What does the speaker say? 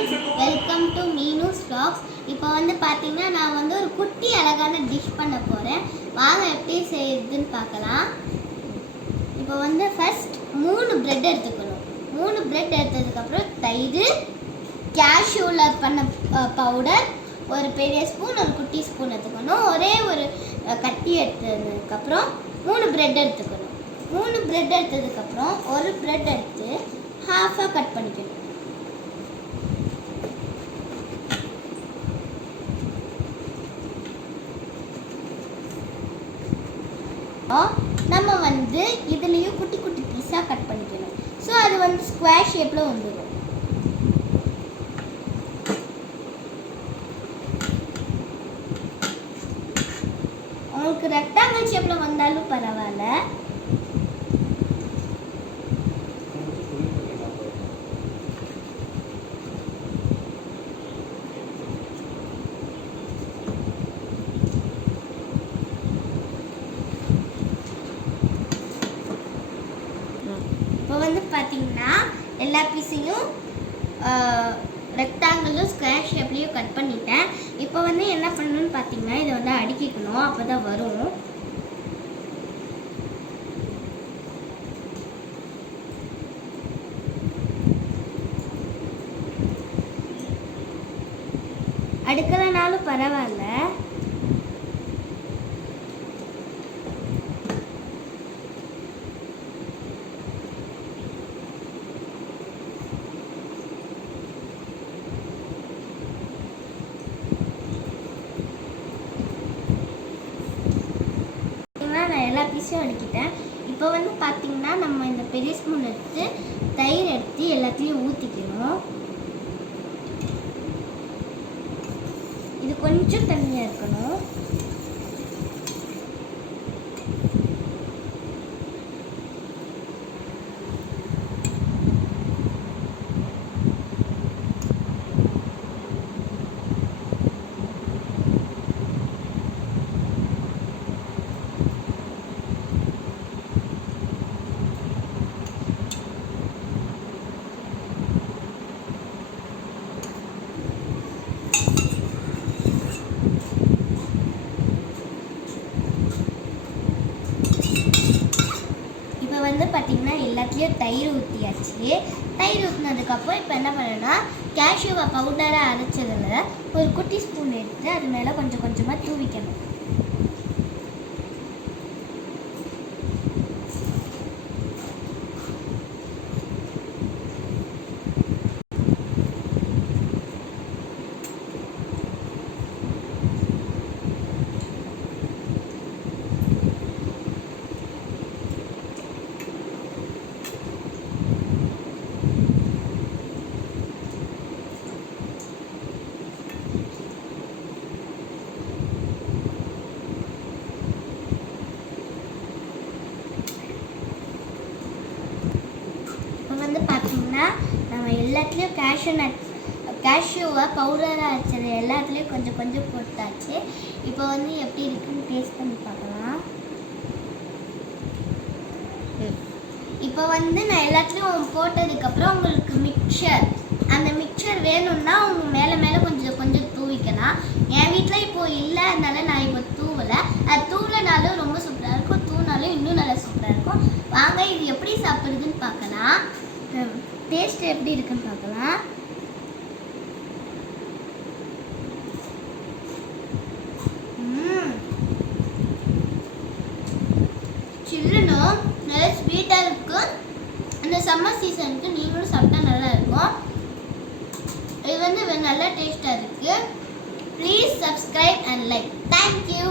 Friends, welcome to Meenu's vlogs. இப்போ வந்து பார்த்தீங்கன்னா நான் வந்து ஒரு குட்டி அழகான டிஷ் பண்ண போகிறேன். வாங்க எப்படி செய்யுதுன்னு பார்க்கலாம். இப்போ வந்து ஃபர்ஸ்ட் 3 பிரெட் எடுத்துக்கணும். 3 பிரெட் எடுத்ததுக்கப்புறம் தயிர், கேஷ்யூவில் பண்ண பவுடர், ஒரு பெரிய ஸ்பூன் ஒரு குட்டி ஸ்பூன் எடுத்துக்கணும். ஒரே ஒரு கத்தி எடுத்ததுக்கப்புறம் 3 பிரெட் எடுத்துக்கணும். 3 பிரெட் எடுத்ததுக்கப்புறம் ஒரு பிரெட் எடுத்து ஹாஃபாக கட் பண்ணிக்கணும். நம்ம வந்து இதுலேயும் குட்டி குட்டி பீஸாக கட் பண்ணிக்கணும். ஸோ அது வந்து ஸ்கொயர் ஷேப்பில் வந்துடும். உங்களுக்கு ரெக்டாங்கிள் ஷேப்பில் வந்தாலும் பரவாயில்ல. இப்போ வந்து பார்த்தீங்கன்னா எல்லா பீஸையும் ரெக்டாங்கிளும் ஸ்கொயர் ஷேப்லேயும் கட் பண்ணிட்டேன். இப்போ வந்து என்ன பண்ணணும்னு பார்த்தீங்கன்னா இதை வந்து அடுக்கிக்கணும், அப்போ தான் வரும். அடுக்கலைனாலும் பரவாயில்ல. நான் எல்லா பீஸையும் அடுக்கிட்டேன். இப்போ வந்து பார்த்தீங்கன்னா நம்ம இந்த பெரிய ஸ்பூன் எடுத்து தயிர் எடுத்து எல்லாத்தையும் ஊற்றிக்கணும். இது கொஞ்சம் தண்ணியாக இருக்கணும். வந்து பார்த்தீங்கன்னா எல்லாத்துலேயும் தயிர் ஊற்றியாச்சு. தயிர் ஊற்றினதுக்கப்புறம் இப்போ என்ன பண்ணணும்னா கேஷ்யூவை பவுடராக அரைச்சதில் ஒரு குட்டி ஸ்பூன் எடுத்து அது மேலே கொஞ்சம் கொஞ்சமாக தூவிக்கணும். வந்து பார்த்தீங்கன்னா நம்ம எல்லாத்துலேயும் கேஷ்யூவை பவுடராக அரைச்சது எல்லாத்துலேயும் கொஞ்சம் கொஞ்சம் போட்டாச்சு. இப்போ வந்து எப்படி இருக்குன்னு டேஸ்ட் பண்ணி பார்க்கலாம். இப்போ வந்து நான் எல்லாத்துலேயும் போட்டதுக்கப்புறம் உங்களுக்கு அந்த மிக்சர் வேணும்னா அவங்க மேலே மேலே கொஞ்சம் கொஞ்சம் தூவிக்கலாம். என் வீட்டில் இப்போது இல்லை, அதனால நான் இப்போ தூவலை. அது தூவிலனாலும் ரொம்ப சூப்பராக இருக்கும், தூவினாலும் இன்னும் நல்லா சூப்பராக இருக்கும். வாங்க இது எப்படி சாப்பிட்றதுன்னு பார்க்கலாம். டேஸ்ட் எப்படி இருக்குன்னு பார்க்கலாம். சில்லுனும் நல்ல ஸ்வீட்டாக இருக்கும். அந்த சம்மர் சீசனுக்கு நீங்களும் சாப்பிட்டா நல்லா இருக்கும். இது வந்து நல்லா டேஸ்டாக இருக்குது. Please subscribe and like. Thank you.